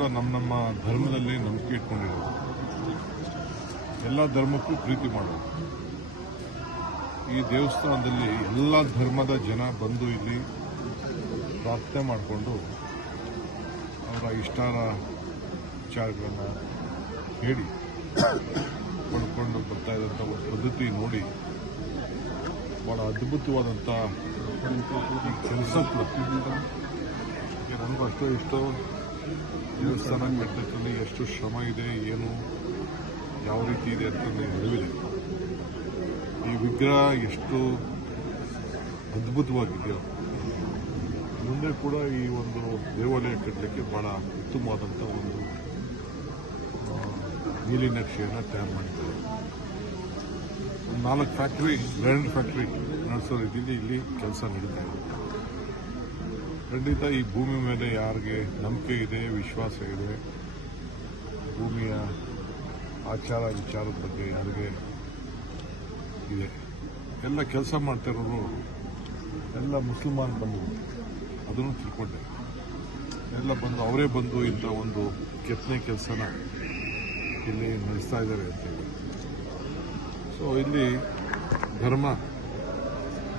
ಕೂಡ ನಮ್ಮ ಧರ್ಮದಲ್ಲಿ ನಂಬಿಕೆ ಇಟ್ಕೊಂಡಿರೋದು. ಎಲ್ಲ ಧರ್ಮಕ್ಕೂ ಪ್ರೀತಿ ಮಾಡೋದು. ಈ ದೇವಸ್ಥಾನದಲ್ಲಿ ಎಲ್ಲ ಧರ್ಮದ ಜನ ಬಂದು ಇಲ್ಲಿ ಪ್ರಾರ್ಥನೆ ಮಾಡಿಕೊಂಡು ಅವರ ಇಷ್ಟಾರ ವಿಚಾರಗಳನ್ನು ಹೇಳಿ ಪಡ್ಕೊಂಡು ಬರ್ತಾ ಇದ್ದಂಥ ಒಂದು ಪದ್ಧತಿ ನೋಡಿ ಭಾಳ ಅದ್ಭುತವಾದಂಥ ಕೆಲಸ ಕೂಡ. ನನಗೂ ಅಷ್ಟೋ ಇಷ್ಟೋ ದೇವಸ್ಥಾನ ಕಟ್ಟಡದಲ್ಲಿ ಎಷ್ಟು ಶ್ರಮ ಇದೆ, ಏನು ಯಾವ ರೀತಿ ಇದೆ ಅಂತ ನನಗೆ ಈ ವಿಗ್ರಹ ಎಷ್ಟು ಅದ್ಭುತವಾಗಿದೆಯೋ ಮುಂದೆ ಕೂಡ ಈ ಒಂದು ದೇವಾಲಯ ಕಟ್ಟಲಿಕ್ಕೆ ಬಹಳ ಉತ್ತಮವಾದಂಥ ಒಂದು ನೀಲಿ ನಕ್ಷೆಯನ್ನು ತಯಾರು ಮಾಡಿದ್ದಾರೆ. ಒಂದು 4 ಫ್ಯಾಕ್ಟ್ರಿ, ಗ್ರ್ಯಾಂಡ್ ಫ್ಯಾಕ್ಟ್ರಿ ನಡೆಸೋ ರೀತಿಯಲ್ಲಿ ಇಲ್ಲಿ ಕೆಲಸ ನಡೀತಾ ಇದೆ. ಖಂಡಿತ ಈ ಭೂಮಿ ಮೇಲೆ ಯಾರಿಗೆ ನಂಬಿಕೆ ಇದೆ, ವಿಶ್ವಾಸ ಇದೆ, ಭೂಮಿಯ ಆಚಾರ ವಿಚಾರದ ಬಗ್ಗೆ ಯಾರಿಗೆ ಇದೆ, ಎಲ್ಲ ಕೆಲಸ ಮಾಡ್ತಿರೋರು ಎಲ್ಲ ಮುಸಲ್ಮಾನ್ ಬಂದು ಅದನ್ನು ತಿಳ್ಕೊಂಡೆ ಎಲ್ಲ ಬಂದು ಅವರೇ ಬಂದು ಇಂಥ ಒಂದು ಕೆತ್ತನೆ ಕೆಲಸನ ಇಲ್ಲಿ ನಡೆಸ್ತಾ ಇದ್ದಾರೆ ಅಂತೇಳಿ. ಸೊ ಇಲ್ಲಿ ಧರ್ಮ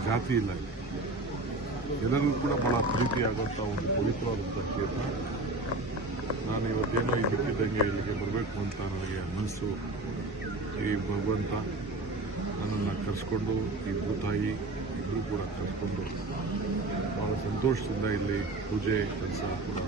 ಜಾತಿ ಇಲ್ಲ, ಎಲ್ಲರಿಗೂ ಕೂಡ ಬಹಳ ಪ್ರೀತಿಯಾಗುವಂಥ ಒಂದು ಪವಿತ್ರವಾದಂಥ ಕ್ಷೇತ್ರ. ನಾನು ಇವತ್ತೇನೋ ಇದಕ್ಕಿದ್ದಂಗೆ ಇಲ್ಲಿಗೆ ಬರಬೇಕು ಅಂತ ನನಗೆ ಮನಸ್ಸು, ಈ ಭಗವಂತ ನನ್ನನ್ನು ಕರೆಸ್ಕೊಂಡು ಈ ಭೂತಾಯಿ ಇಬ್ಬರು ಕೂಡ ಕರೆಸ್ಕೊಂಡು ಭಾಳ ಸಂತೋಷದಿಂದ ಇಲ್ಲಿ ಪೂಜೆ ಕೆಲಸ ಕೂಡ